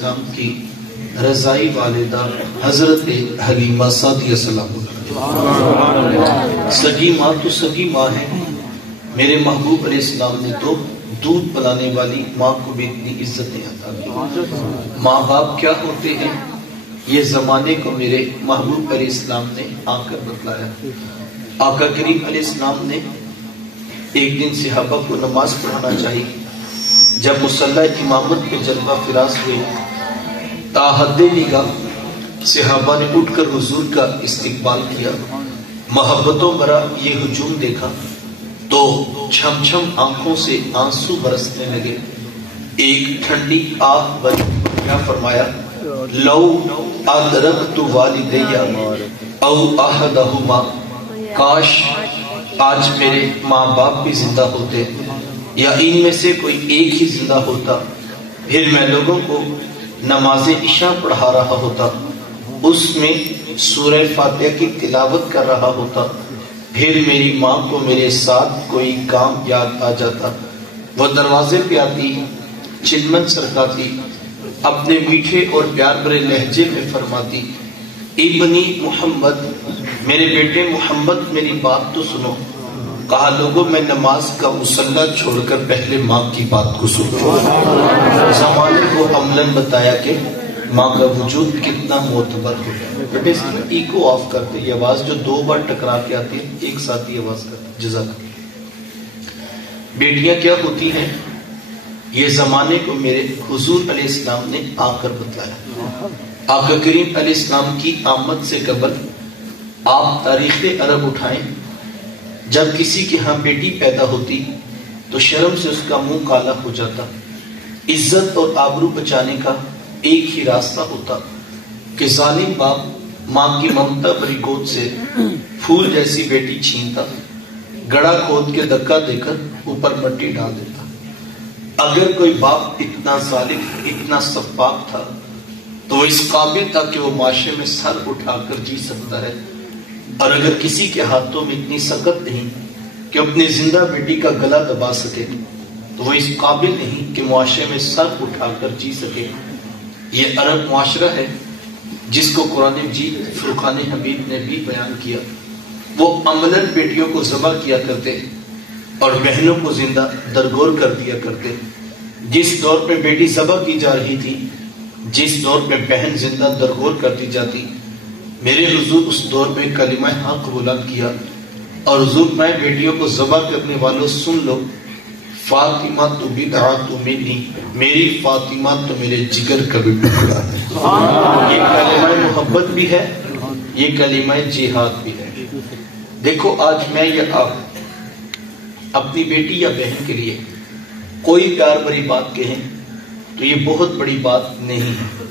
السلام کی رضائی والدہ حضرت حلیمہ سعدیہ سلام اللہ، سگی ماں تو سگی ماں ہے۔ میرے محبوب علیہ السلام نے تو دودھ پلانے والی ماں کو بھی اتنی عزتیں عطا کی۔ ماں باپ کیا ہوتے ہیں یہ زمانے کو میرے محبوب علیہ السلام نے آ کر بتلایا۔ آقا کریم علیہ السلام نے ایک دن صحابہ کو نماز پڑھانا چاہیے، جب مصلی امامت پہ جلوہ فراز ہوئے، تاحد نگاہ صحابہ نے اٹھ کر حضور کا استقبال کیا، محبتوں بھرا یہ ہجوم دیکھا تو چھم چھم آنکھوں سے آنسو برسنے لگے۔ ایک ٹھنڈی آہ بری کیا فرمایا، لو ادرکت والدی او احدہما، کاش آج میرے ماں باپ بھی زندہ ہوتے یا ان میں سے کوئی ایک ہی زندہ ہوتا، پھر میں لوگوں کو نماز عشاء پڑھا رہا ہوتا، اس میں سورہ فاتحہ کی تلاوت کر رہا ہوتا، پھر میری ماں کو میرے ساتھ کوئی کام یاد آ جاتا، وہ دروازے پہ آتی، چلمن سرکاتی، اپنے میٹھے اور پیار بھرے لہجے میں فرماتی، ابنی محمد، میرے بیٹے محمد میری بات تو سنو۔ کہا لوگوں میں نماز کا مصلی چھوڑ کر پہلے ماں کی بات کو سنو۔ زمانے کو عملاً بتایا کہ ماں کا وجود کتنا معتبر ہو گیا۔ بیٹے اس میں ایکو آف کرتے، یہ آواز جو دو بار ٹکرا کے آتی ہے ایک ساتھ ہی آواز کرتے۔ جزاک اللہ۔ بیٹیاں کیا ہوتی ہیں یہ زمانے کو میرے حضور علیہ السلام نے آ کر بتلایا۔ آقا کریم علیہ السلام کی آمد سے قبل آپ تاریخ عرب اٹھائیں، جب کسی کے ہاں بیٹی پیدا ہوتی تو شرم سے اس کا منہ کالا ہو جاتا۔ عزت اور آبرو بچانے کا ایک ہی راستہ ہوتا کہ ظالم باپ ماں کی ممتا بھری گود سے پھول جیسی بیٹی چھینتا، گڑا کھود کے دھکا دے کر اوپر مٹی ڈال دیتا۔ اگر کوئی باپ اتنا ظالم، اتنا سفاک تھا تو وہ اس قابل تھا کہ وہ معاشرے میں سر اٹھا کر جی سکتا ہے، اور اگر کسی کے ہاتھوں میں اتنی سخت نہیں کہ اپنی زندہ بیٹی کا گلا دبا سکے تو وہ اس قابل نہیں کہ معاشرے میں سر اٹھا کر جی سکے۔ یہ عرب معاشرہ ہے جس کو قرآن مجید فرقان حمید نے بھی بیان کیا۔ وہ عملاً بیٹیوں کو ذبح کیا کرتے اور بہنوں کو زندہ درگور کر دیا کرتے۔ جس دور پہ بیٹی ذبح کی جا رہی تھی، جس دور پہ بہن زندہ درگور کر دی جاتی، میرے حضور اس دور میں کلمہ حق بلند کیا اور حضور میں بیٹیوں کو ذبح کرنے والوں سن لو، فاطمہ تو بدعۃ منی، میری فاطمہ تو میرے جگر کا بھی ٹکڑا ہے۔ یہ کلمہ محبت بھی ہے، یہ کلمہ جہاد بھی ہے۔ دیکھو آج میں یا آپ اپنی بیٹی یا بہن کے لیے کوئی پیار بھری بات کہیں تو یہ بہت بڑی بات نہیں ہے۔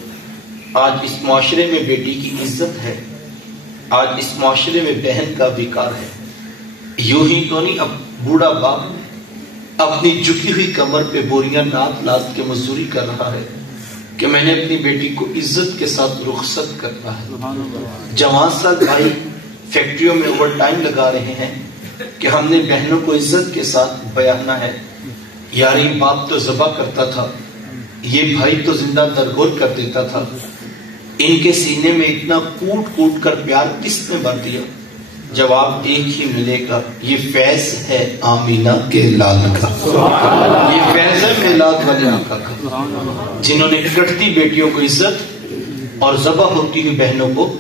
آج اس معاشرے میں بیٹی کی عزت ہے، آج اس معاشرے میں بہن کا وقار ہے۔ یوں ہی تو نہیں اب بوڑھا باپ اپنی جھکی ہوئی کمر پہ بوریاں لاد لاد کے مزدوری کر رہا ہے کہ میں نے اپنی بیٹی کو عزت کے ساتھ رخصت کرنا ہے۔ جوان سال بھائی فیکٹریوں میں اوور ٹائم لگا رہے ہیں کہ ہم نے بہنوں کو عزت کے ساتھ بیانا ہے۔ یاری باپ تو ذبح کرتا تھا، یہ بھائی تو زندہ درگور کر دیتا تھا۔ ان کے سینے میں اتنا کوٹ کوٹ کر پیار کس نے بھر دیا؟ جواب ایک ہی ملے گا، یہ فیض ہے آمینہ کے لال کا، یہ فیض ہے میلاد والے آقا کا، جنہوں نے کٹتی بیٹیوں کو عزت اور ذبح ہوتی ہوئی بہنوں کو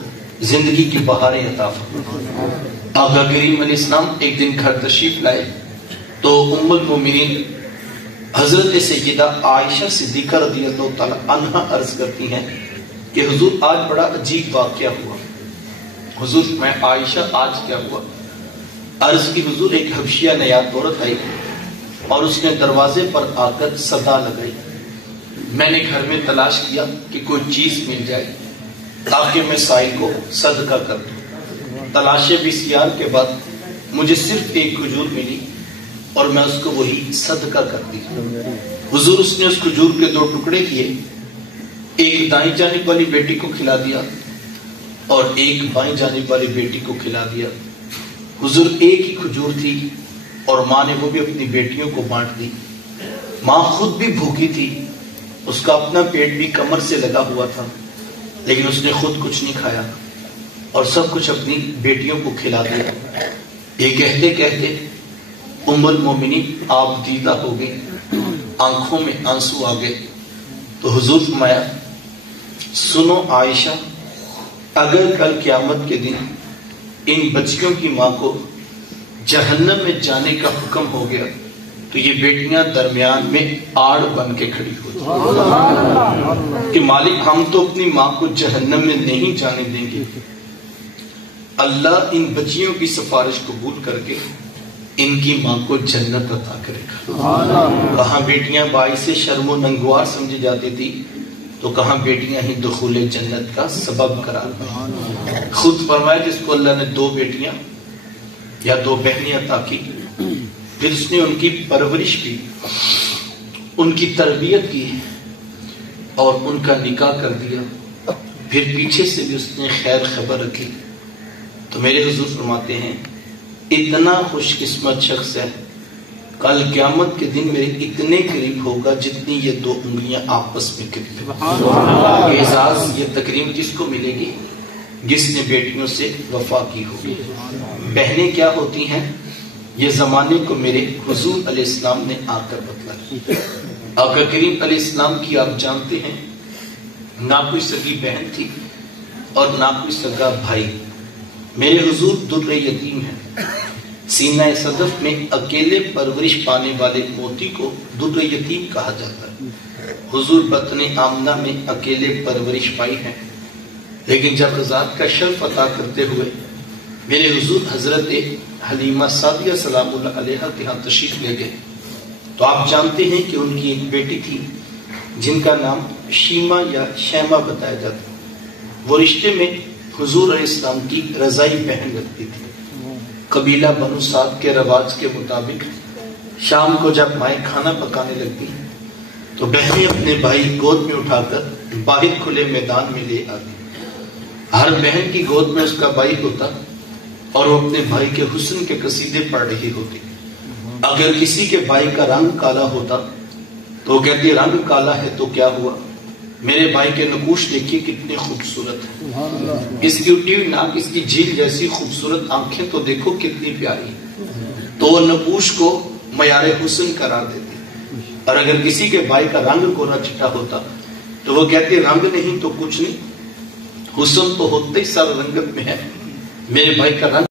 زندگی کی بہاریں عطا فرمائیں۔ آقا کریم علیہ السلام ایک دن گھر تشریف لائے تو ام المومنین حضرت سیدہ عائشہ صدیقہ رضی اللہ تعالی عنہا عرض کرتی ہیں کہ حضور آج بڑا عجیب واقعہ ہوا۔ حضور میں عائشہ آج کیا ہوا؟ عرض کی حضور ایک حبشیہ نیات عورت آئی اور اس نے دروازے پر آ کر صدا لگائی۔ میں نے گھر میں تلاش کیا کہ کوئی چیز مل جائے تاکہ میں سائل کو صدقہ کر دوں۔ تلاش بسیار کے بعد مجھے صرف ایک کھجور ملی اور میں اس کو وہی صدقہ کر دی۔ حضور اس نے اس کھجور کے 2 ٹکڑے کیے، ایک دائیں جانب والی بیٹی کو کھلا دیا اور ایک بائیں جانب والی بیٹی کو کھلا دیا۔ حضور ایک ہی کھجور تھی اور ماں نے وہ بھی اپنی بیٹیوں کو بانٹ دی۔ ماں خود بھی بھوکی تھی، اس کا اپنا پیٹ بھی کمر سے لگا ہوا تھا، لیکن اس نے خود کچھ نہیں کھایا اور سب کچھ اپنی بیٹیوں کو کھلا دیا۔ یہ کہتے کہتے ام المومنین آپ دیدہ ہو گئی، آنکھوں میں آنسو آ گئے۔ تو حضور فرمایا سنو عائشہ، اگر کل قیامت کے دن ان بچیوں کی ماں کو جہنم میں جانے کا حکم ہو گیا تو یہ بیٹیاں درمیان میں آڑ بن کے کھڑی ہوتی کہ مالک ہم تو اپنی ماں کو جہنم میں نہیں جانے دیں گے۔ اللہ ان بچیوں کی سفارش قبول کر کے ان کی ماں کو جنت عطا کرے گا۔ کہاں بیٹیاں باعث شرم و ننگوار سمجھی جاتی تھی تو کہاں بیٹیاں ہی دخول جنت کا سبب قرار پائیں۔ خود فرمایا جس کو اللہ نے 2 بیٹیاں یا 2 بہنیں عطا کی، پھر اس نے ان کی پرورش کی، ان کی تربیت کی اور ان کا نکاح کر دیا، پھر پیچھے سے بھی اس نے خیر خبر رکھی، تو میرے حضور فرماتے ہیں اتنا خوش قسمت شخص ہے کل قیامت کے دن میرے اتنے قریب ہوگا جتنی یہ 2 انگلیاں آپس میں قریب۔ یہ اعزاز، یہ تکریم کس کو ملے گی؟ جس نے بیٹیوں سے وفا کی ہوگی۔ بہنیں کیا ہوتی ہیں یہ زمانے کو میرے حضور علیہ السلام نے آ کر بتلایا۔ آقا کریم علیہ السلام کی آپ جانتے ہیں نہ کوئی سگی بہن تھی اور نہ کوئی سگا بھائی۔ میرے حضور در یتیم ہیں، سینہ صدف میں اکیلے پرورش پانے والے موتی کو در یتیم کہا جاتا ہے۔ حضور بطن آمنہ میں اکیلے پرورش پائی ہیں، لیکن جب رضاعت کا شرف عطا کرتے ہوئے میرے حضور حضرت حلیمہ سعدیہ سلام اللہ علیہا کے ہاں تشریف لے گئے تو آپ جانتے ہیں کہ ان کی ایک بیٹی تھی جن کا نام شیمہ یا شیمہ بتایا جاتا ہے۔ وہ رشتے میں حضور علیہ السلام کی رضائی بہن لگتی تھی۔ قبیلہ بنو سعد کے رواج کے مطابق شام کو جب مائیں کھانا پکانے لگتی تو بہنیں اپنے بھائی گود میں اٹھا کر باہر کھلے میدان میں لے آتی۔ ہر بہن کی گود میں اس کا بھائی ہوتا اور وہ اپنے بھائی کے حسن کے قصیدے پڑھ رہی ہوتی۔ اگر کسی کے بھائی کا رنگ کالا ہوتا تو وہ کہتی رنگ کالا ہے تو کیا ہوا، میرے بھائی کے نقوش دیکھیے کتنے خوبصورت ہیں، اس کی اٹھی ہوئی ناک، اس کی جھیل جیسی خوبصورت آنکھیں تو دیکھو کتنی پیاری، تو وہ نقوش کو معیار حسن قرار دیتی۔ اور اگر کسی کے بھائی کا رنگ گورا چٹا ہوتا تو وہ کہتی رنگ نہیں تو کچھ نہیں، حسن تو ہوتے ہی سر رنگت میں ہے، میرے بھائی کا رنگ